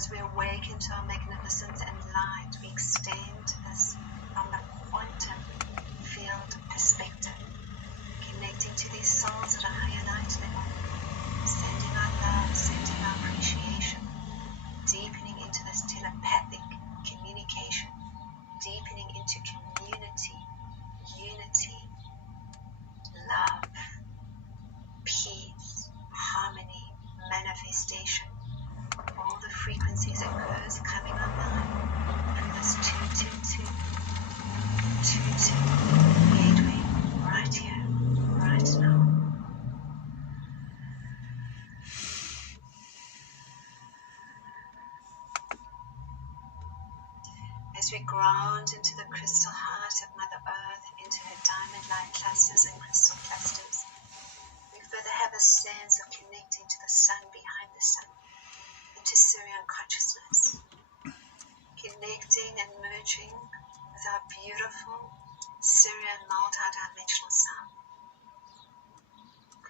as we awaken to our magnificence and light, we extend this from the quantum field perspective, connecting to these souls at a higher light level, sending our love, sending our appreciation, deepening into this telepathic communication, deepening into community, unity, love, peace, harmony, manifestation, all the frequencies and codes coming online through this 222 gateway right here, right now. As we ground into the crystal heart of Mother Earth, into her diamond light clusters and crystal clusters, we further have a sense of connecting to the sun behind the sun, into Sirian consciousness, connecting and merging with our beautiful Sirian multidimensional self,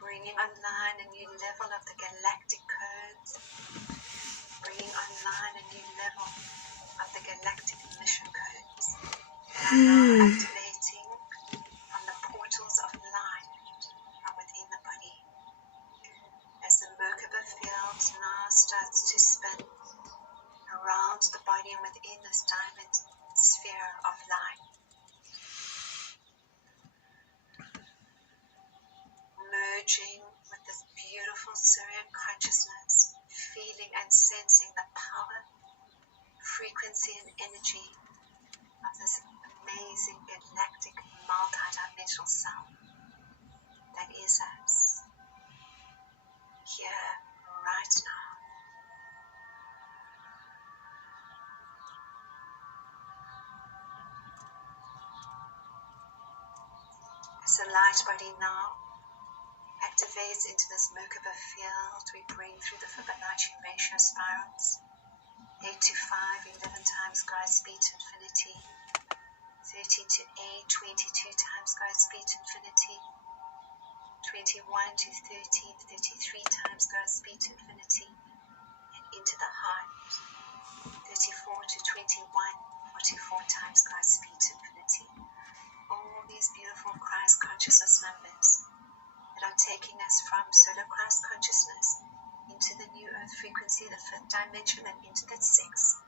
bringing online a new level of the galactic codes, bringing online a new level of the galactic mission codes that are now activating from the portals of light from within the body. As the Merkaba field now starts to spin around the body and within this diamond sphere of light, merging with this beautiful Sirian consciousness, feeling and sensing the power, frequency and energy of this amazing galactic multidimensional self that is us, here, right now. As the light body now activates into this Merkaba field, we bring through the Fibonacci ratio spirals 8 to 5, 11 times God's speed to infinity, 13 to 8, 22 times God's speed to infinity, 21 to 13, 33 times God's speed to infinity, and into the heart, 34 to 21, 44 times God's speed to infinity. All these beautiful Christ consciousness numbers that are taking us from solar Christ consciousness into the new earth frequency, the fifth dimension, and into that sixth.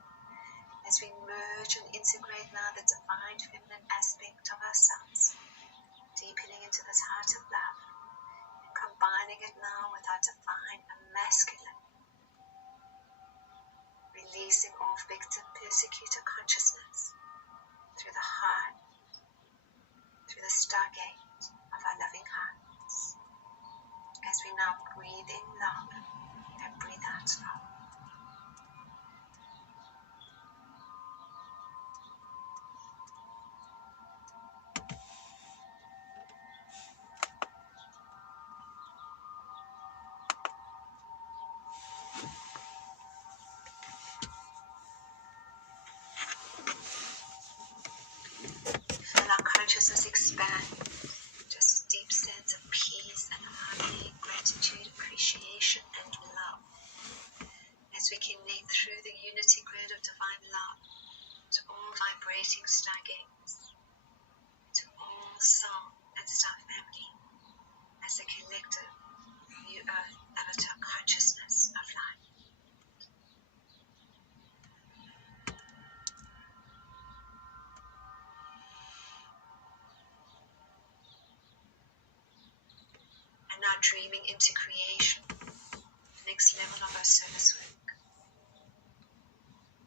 As we merge and integrate now the divine feminine aspect of ourselves, deepening into this heart of love, and combining it now with our divine masculine, releasing all victim persecutor consciousness through the heart, through the stargate of our loving hearts. As we now breathe in love and breathe out love. Feel our consciousness expand, just deep sense of peace and harmony, gratitude, appreciation, and love. As we connect through the unity grid of divine love to all vibrating stargates, to all soul and star family, as a collective new earth avatar consciousness of life. And now dreaming into creation, the next level of our service work.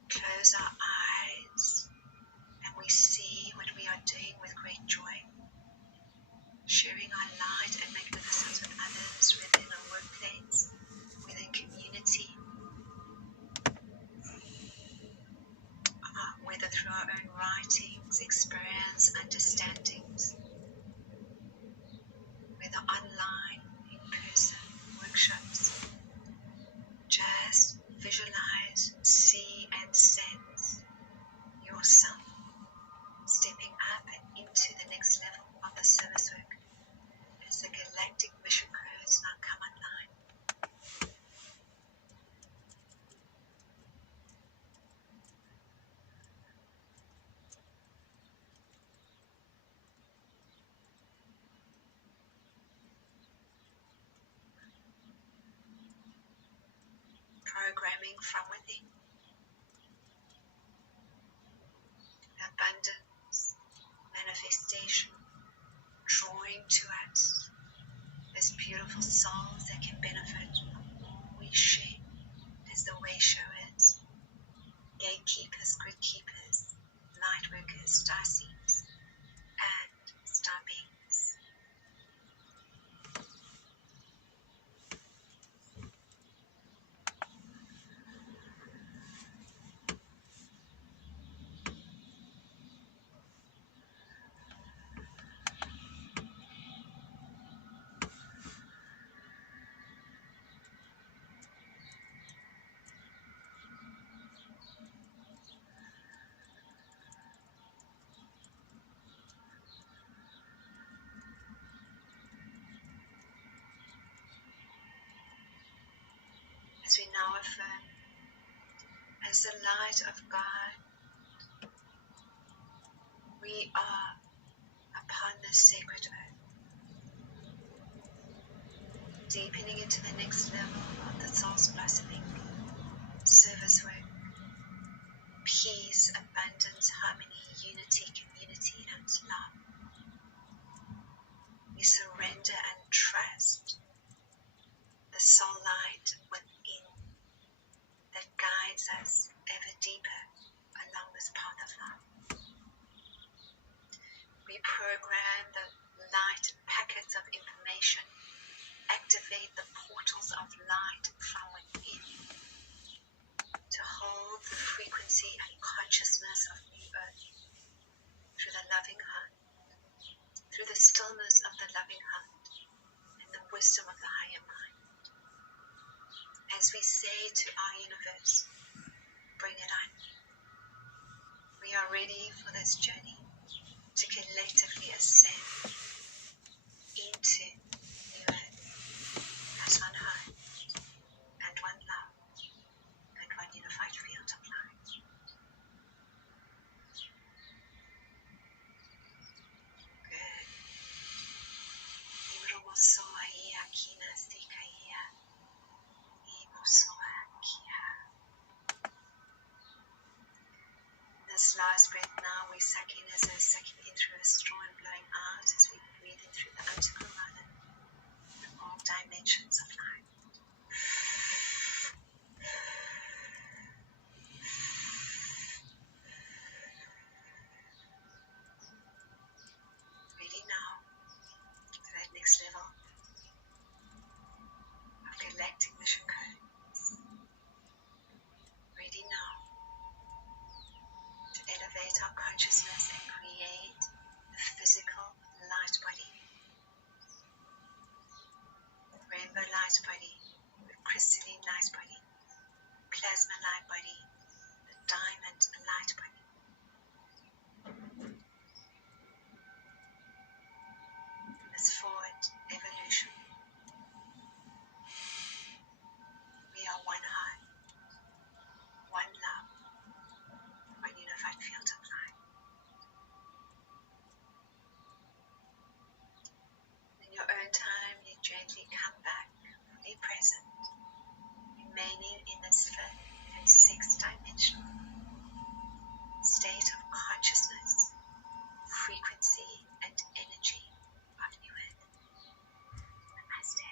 Close our eyes and we see what we are doing with great joy, sharing our light and magnificence with others within our workplace, within community, whether through our own writings, experience, understandings, whether online, in person, workshops, from within. Abundance, manifestation, drawing to us as beautiful souls that can benefit from all we share as the way show is. Gatekeepers, grid keepers, light workers, star seeds, and star beings. As we now affirm, as the light of God, we are upon this sacred earth, deepening into the next level of the soul's blossoming, service work, peace, abundance, harmony, unity, community, and love. We surrender and trust the soul light within that guides us ever deeper along this path of life. We program the light packets of information, activate the portals of light from within to hold the frequency and consciousness of new earth through the loving heart, through the stillness of the loving heart and the wisdom of the higher mind. As we say to our universe, bring it on. We are ready for this journey to collectively ascend into the earth as one heart and one love and one unified field of light. Good. This last breath now, we suck in as a sucking in through a straw and blowing out as we breathe in through the anticorona and all dimensions of life. Ready now for that next level of galactic mission codes. Ready now to elevate our consciousness and create a physical light body. Rainbow light body, the crystalline light body, plasma light body, the diamond light body. This forward evolution. We are one heart, one love, one unified field of light. In your own time, you gently come back, fully present, remaining in this fifth and sixth dimensional state of consciousness, frequency, and energy of New Earth. Namaste.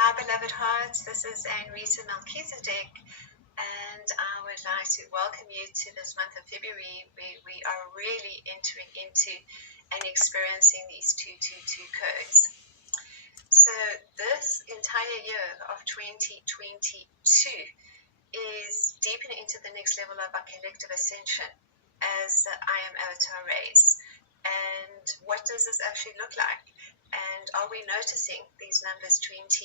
Our beloved hearts, this is Anrita Melchizedek, and I would like to welcome you to this month of February where we are really entering into and experiencing these 222 codes. So this entire year of 2022 is deepening into the next level of our collective ascension as the I Am Avatar race. And And what does this actually look like? And are we noticing these numbers 22,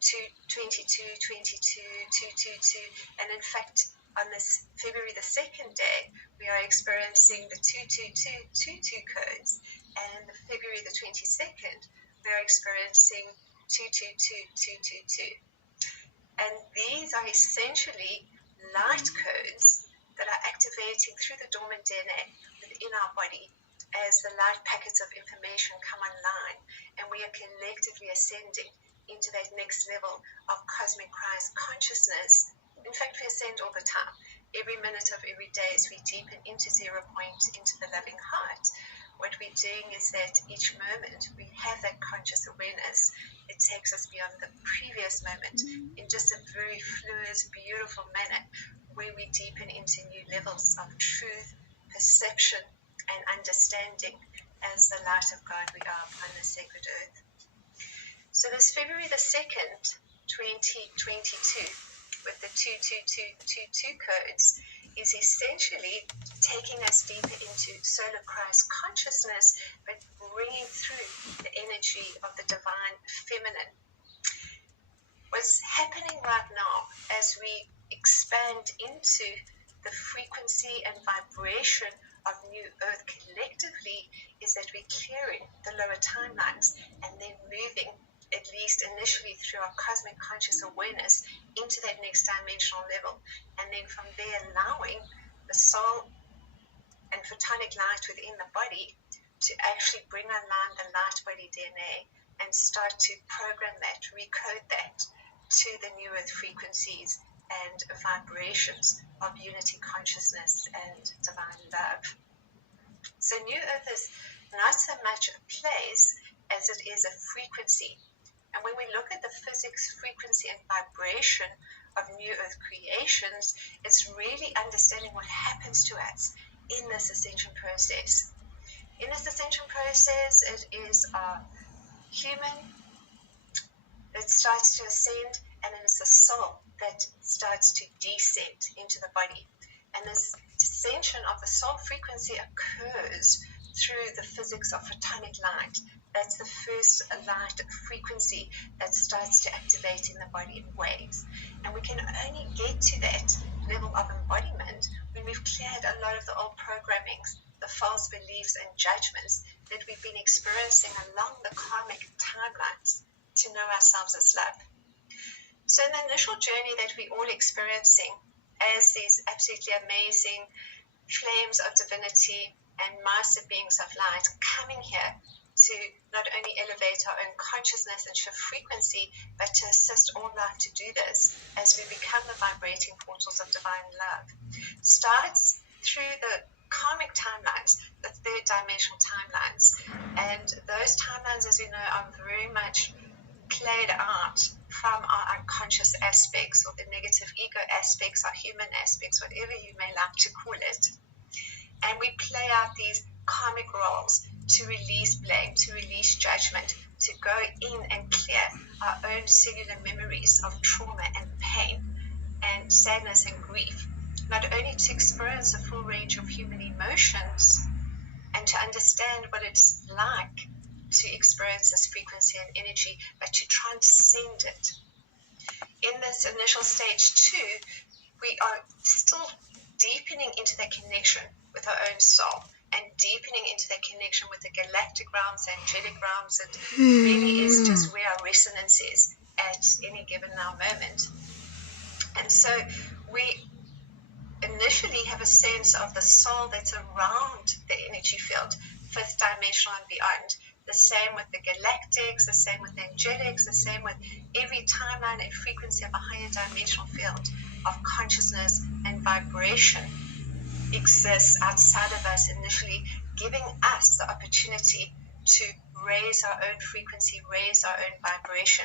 22, 22, 222? And in fact, on this February the 2nd day, we are experiencing the 22222 codes. And the February the 22nd, we are experiencing 222222. And these are essentially light codes that are activating through the dormant DNA within our body as the light packets of information come online, and we are collectively ascending into that next level of cosmic Christ consciousness. In fact, we ascend all the time. Every minute of every day as we deepen into 0 point, into the loving heart, what we're doing is that each moment we have that conscious awareness. It takes us beyond the previous moment in just a very fluid, beautiful manner, where we deepen into new levels of truth, perception, and understanding as the light of God we are upon the sacred earth. So this February the 2nd, 2022, with the 22222 codes, is essentially taking us deeper into solar Christ consciousness, but bringing through the energy of the divine feminine. What's happening right now as we expand into the frequency and vibration of New Earth collectively is that we're clearing the lower timelines and then moving, at least initially through our cosmic conscious awareness, into that next dimensional level. And then from there, allowing the soul and photonic light within the body to actually bring online the light body DNA and start to program that, recode that to the New Earth frequencies and vibrations of unity consciousness and divine love. So New Earth is not so much a place as it is a frequency. And when we look at the physics, frequency, and vibration of New Earth creations, it's really understanding what happens to us in this ascension process. In this ascension process, it is a human that starts to ascend, and it is the soul that starts to descend into the body. And this descension of the soul frequency occurs through the physics of photonic light. That's the first light frequency that starts to activate in the body in waves. And we can only get to that level of embodiment when we've cleared a lot of the old programmings, the false beliefs and judgments that we've been experiencing along the karmic timelines to know ourselves as love. So in the initial journey that we're all experiencing as these absolutely amazing flames of divinity and master beings of light coming here to not only elevate our own consciousness and shift frequency, but to assist all life to do this as we become the vibrating portals of divine love, starts through the karmic timelines, the third dimensional timelines. And those timelines, as we know, are very much played out from our unconscious aspects, or the negative ego aspects, our human aspects, whatever you may like to call it. And we play out these karmic roles to release blame, to release judgment, to go in and clear our own cellular memories of trauma and pain and sadness and grief, not only to experience a full range of human emotions and to understand what it's like to experience this frequency and energy, but to transcend it. In this initial stage 2, we are still deepening into that connection with our own soul and deepening into that connection with the galactic realms, angelic realms. It really is just where our resonance is at any given now moment. And so we initially have a sense of the soul that's around the energy field, fifth dimensional and beyond. The same with the galactics, the same with the angelics, the same with every timeline and frequency of a higher dimensional field of consciousness and vibration exists outside of us, initially giving us the opportunity to raise our own frequency, raise our own vibration,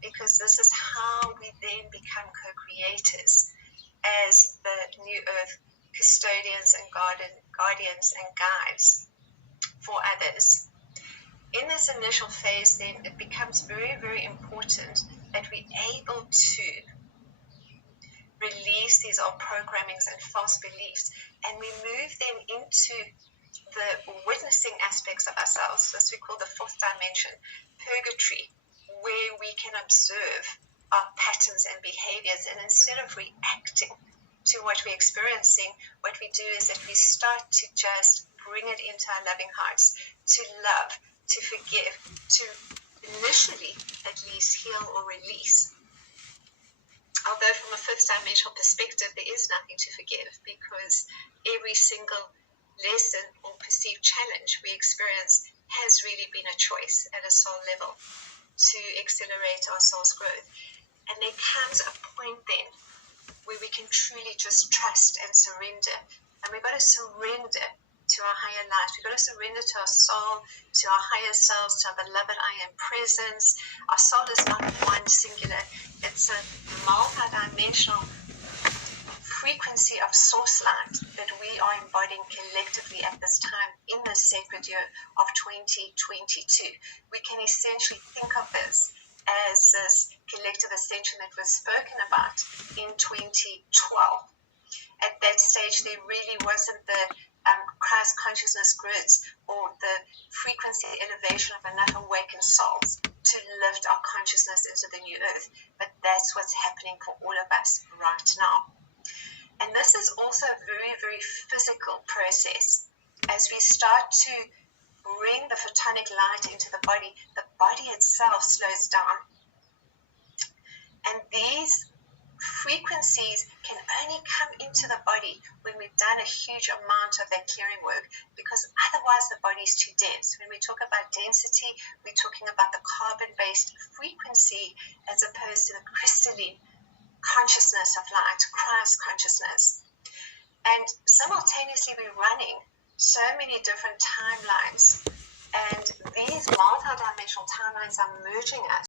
because this is how we then become co-creators as the New Earth custodians and guardians and guides for others. In this initial phase, then, it becomes very, very important that we're able to release these old programmings and false beliefs, and we move them into the witnessing aspects of ourselves, as we call the fourth dimension, purgatory, where we can observe our patterns and behaviors, and instead of reacting to what we're experiencing, what we do is that we start to just bring it into our loving hearts, to love, to forgive, to initially at least heal or release. Although from a fifth dimensional perspective, there is nothing to forgive, because every single lesson or perceived challenge we experience has really been a choice at a soul level to accelerate our soul's growth. And there comes a point then where we can truly just trust and surrender. And we've got to surrender to our higher light. We've got to surrender to our soul, to our higher selves, to our beloved I am presence. Our soul is not one singular. It's a multi-dimensional frequency of source light that we are embodying collectively at this time in this sacred year of 2022. We can essentially think of this as this collective ascension that was spoken about in 2012. At that stage, there really wasn't the Christ consciousness grids or the frequency elevation of enough awakened souls to lift our consciousness into the new earth. But that's what's happening for all of us right now. And this is also a very, very physical process. As we start to bring the photonic light into the body itself slows down. And these frequencies can only come into the body when we've done a huge amount of that clearing work, because otherwise the body's too dense. When we talk about density, we're talking about the carbon-based frequency as opposed to the crystalline consciousness of light, Christ consciousness. And simultaneously we're running so many different timelines, and these multi-dimensional timelines are merging us